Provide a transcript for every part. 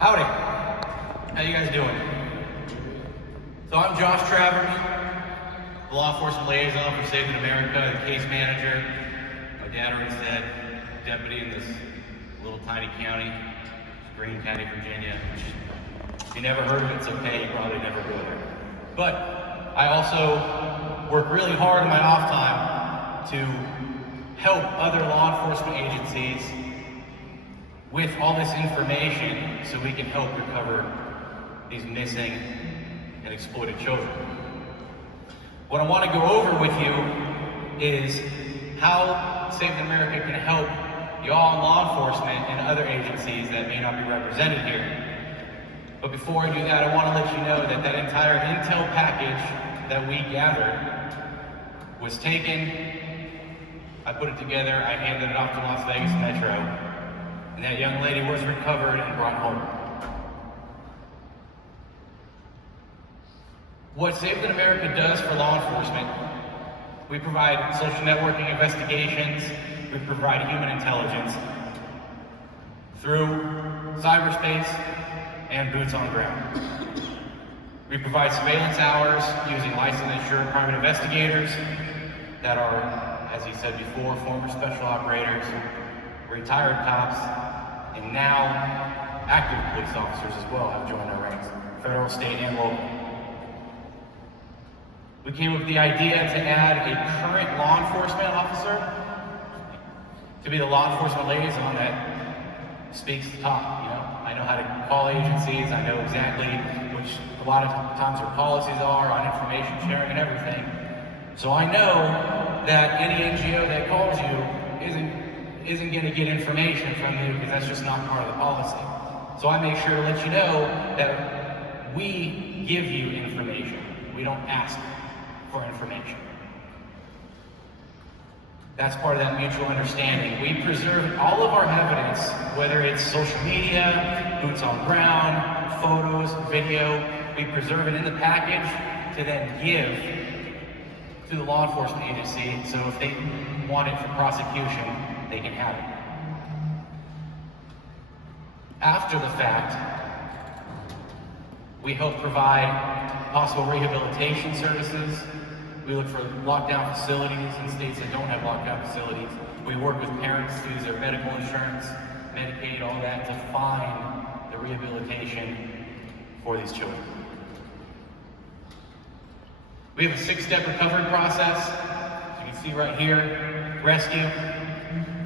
Howdy. How you guys doing? So I'm Josh Travers, the law enforcement liaison for Saving America, the case manager. My dad already said deputy in this little tiny county, Greene County, Virginia. If you never heard of it, it's okay. You probably never go there. But I also work really hard in my off time to help other law enforcement agencies with all this information so we can help recover these missing and exploited children. What I want to go over with you is how Saving America can help y'all in law enforcement and other agencies that may not be represented here. But before I do that, I want to let you know that that entire intel package that we gathered was taken, I put it together, I handed it off to Las Vegas Metro, and that young lady was recovered and brought home. What Saving America does for law enforcement, we provide social networking investigations, we provide human intelligence through cyberspace and boots on ground. We provide surveillance hours using licensed and insured private investigators that are, as he said before, former special operators, retired cops, and now active police officers as well have joined our ranks, federal, state, and local. We came up with the idea to add a current law enforcement officer to be the law enforcement liaison that speaks the talk. I know how to call agencies, I know exactly which a lot of times their policies are on information sharing and everything. So I know that any NGO that calls you isn't going to get information from you because that's just not part of the policy. So I make sure to let you know that we give you information. We don't ask for information. That's part of that mutual understanding. We preserve all of our evidence, whether it's social media, boots on ground, photos, video. We preserve it in the package to then give to the law enforcement agency, so if they want it for prosecution, they can have it. After the fact, we help provide possible rehabilitation services. We look for lockdown facilities in states that don't have lockdown facilities. We work with parents to use their medical insurance, Medicaid, all that to find the rehabilitation for these children. We have a 6-step recovery process. As you can see right here: rescue,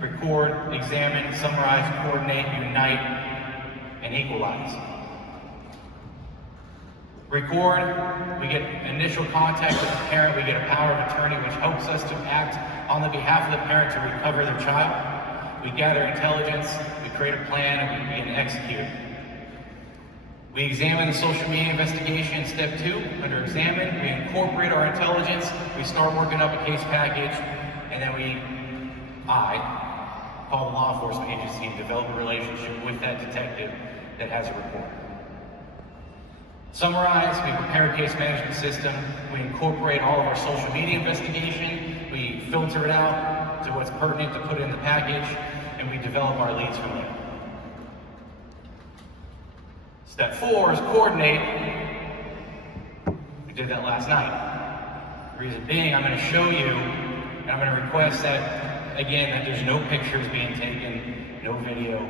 record, examine, summarize, coordinate, unite, and equalize. Record, we get initial contact with the parent, we get a power of attorney which helps us to act on the behalf of the parent to recover their child. We gather intelligence, we create a plan, and we begin to execute. We examine the social media investigation. Step 2, under examine, we incorporate our intelligence, we start working up a case package, and then I call the law enforcement agency and develop a relationship with that detective that has a report. Summarize, we prepare a case management system, we incorporate all of our social media investigation, we filter it out to what's pertinent to put in the package, and we develop our leads from there. Step 4 is coordinate. We did that last night. The reason being, I'm going to show you, and I'm going to request that, again, that there's no pictures being taken, no video,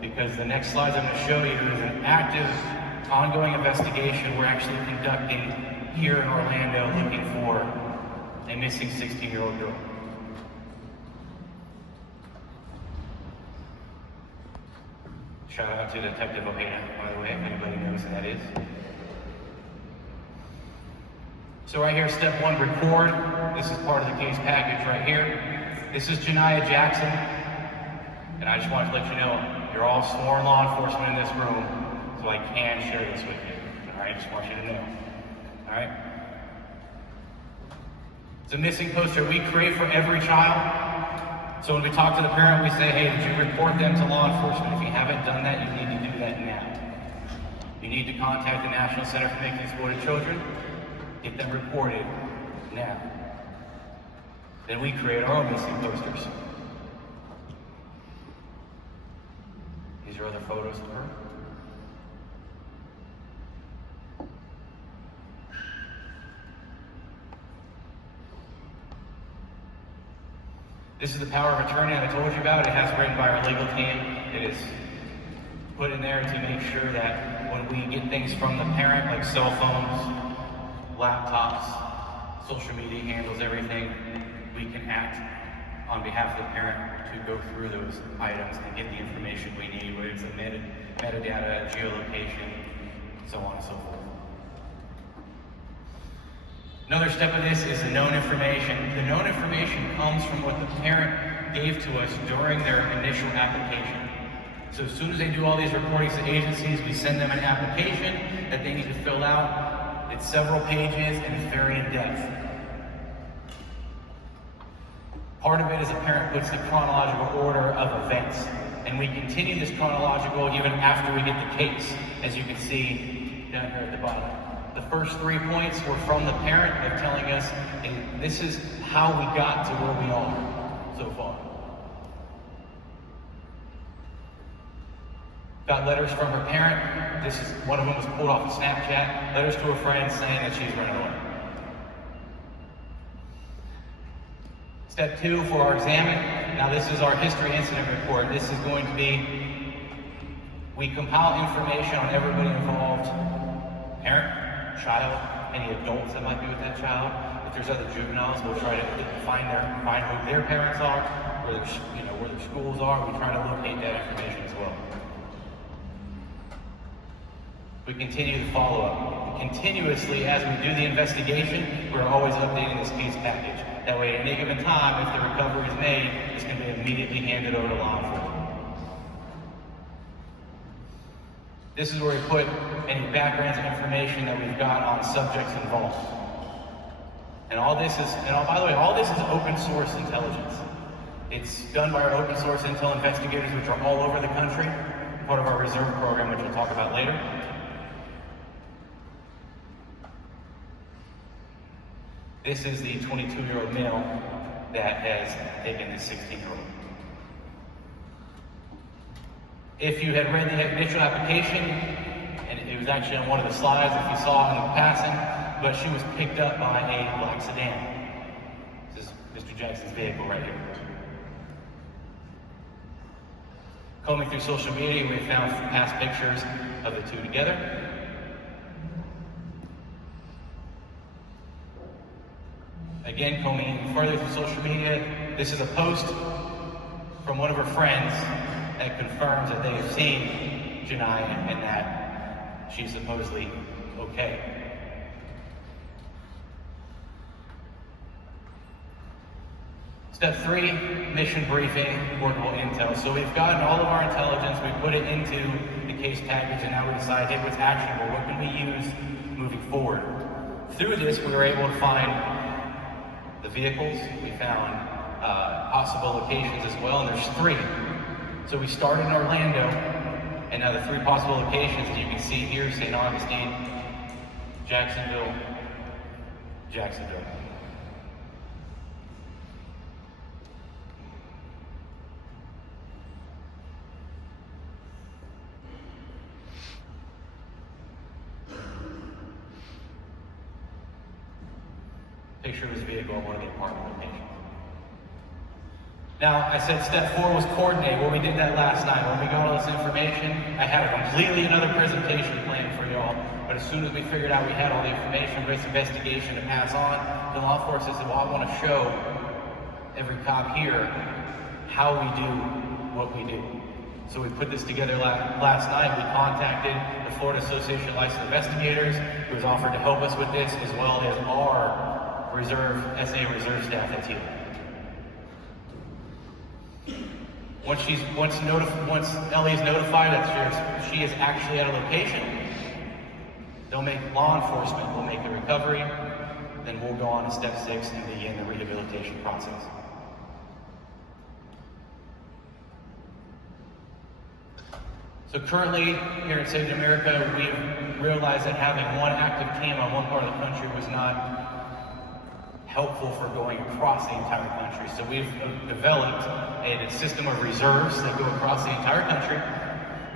because the next slides I'm going to show you is an active, ongoing investigation we're actually conducting here in Orlando looking for a missing 16-year-old girl. Shout out to Detective Ojeda, by the way, if anybody knows who that is. So right here, step 1, record. This is part of the case package right here. This is Janiyah Jackson, and I just wanted to let you know, you're all sworn law enforcement in this room, so I can share this with you. All right, just want you to know. All right? It's a missing poster we create for every child. So when we talk to the parent, we say, hey, did you report them to law enforcement? If you haven't done that, you need to do that now. You need to contact the National Center for Missing and Exploited Children, get them reported now. Then we create our own missing posters. These are other photos of her. This is the power of attorney that I told you about. It has written by our legal team. It is put in there to make sure that when we get things from the parent, like cell phones, laptops, social media handles, everything, we can act on behalf of the parent to go through those items and get the information we need, whether it's a metadata, geolocation, so on and so forth. Another step of this is the known information. The known information comes from what the parent gave to us during their initial application. So as soon as they do all these reportings to agencies, we send them an application that they need to fill out. It's several pages and it's very in-depth. Part of it is the parent puts the chronological order of events. And we continue this chronological even after we get the case, as you can see down here at the bottom. The first 3 points were from the parent of telling us, hey, this is how we got to where we are so far. Got letters from her parent. This is one of them was pulled off of Snapchat. Letters to her friends saying that she's running away. Step 2 for our examine. Now this is our history incident report. This is going to be, we compile information on everybody involved, parent, child, any adults that might be with that child. If there's other juveniles, we'll try to find who their parents are, where their schools are. We try to locate that information as well. We continue the follow-up. Continuously, as we do the investigation, we're always updating this case package. That way, at any given time, if the recovery is made, it's going to be immediately handed over to law enforcement. This is where we put any backgrounds and information that we've got on subjects involved. And all this is, by the way, all this is open source intelligence. It's done by our open source intel investigators, which are all over the country, part of our reserve program, which we'll talk about later. This is the 22-year-old male that has taken the 16-year-old. If you had read the initial application, and it was actually on one of the slides if you saw it in passing, but she was picked up by a black sedan. This is Mr. Jackson's vehicle right here. Combing through social media, we found past pictures of the two together. Again, combing even further through social media, this is a post from one of her friends that confirms that they have seen Janiyah and that she's supposedly okay. Step 3, mission briefing, workable intel. So we've gotten all of our intelligence, we put it into the case package, and now we decide, hey, what's actionable? What can we use moving forward? Through this, we were able to find the vehicles, we found possible locations as well, and there's 3. So we started in Orlando, and now the 3 possible locations that you can see here, St. Augustine, Jacksonville. Picture of his vehicle at one of the apartment locations. Now, I said step 4 was coordinate. Well, we did that last night. When we got all this information, I had a completely another presentation planned for y'all. But as soon as we figured out we had all the information for this investigation to pass on, the law enforcement said, well, I want to show every cop here how we do what we do. So we put this together last night. We contacted the Florida Association of Licensed Investigators, who was offered to help us with this, as well as our SA reserve staff that's here. Once Ellie is notified that she is actually at a location, law enforcement will make the recovery, then we'll go on to step 6 and begin the rehabilitation process. So currently, here at Saving America, we've realized that having one active team on one part of the country was not helpful for going across the entire country. So we've developed a system of reserves that go across the entire country.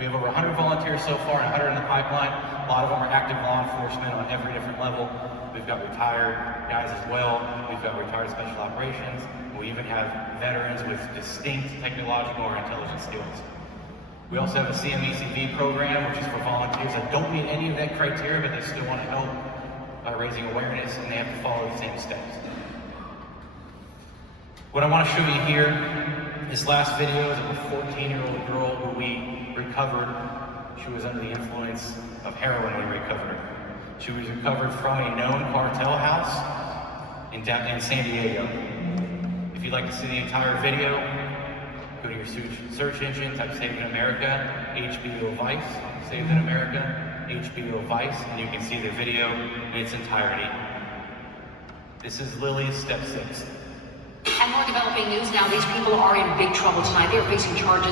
We have over 100 volunteers so far and 100 in the pipeline. A lot of them are active law enforcement on every different level. We've got retired guys as well. We've got retired special operations. We even have veterans with distinct technological or intelligence skills. We also have a CMECV program, which is for volunteers that don't meet any of that criteria, but they still want to help by raising awareness, and they have to follow the same steps. What I want to show you here, this last video is of a 14-year-old girl who we recovered. She was under the influence of heroin when we recovered her. She was recovered from a known cartel house in San Diego. If you'd like to see the entire video, go to your search engine, type Saved in America, HBO Vice, Saved in America, HBO Vice, and you can see the video in its entirety. This is Lily's step 6. And more developing news now, these people are in big trouble tonight. They are facing charges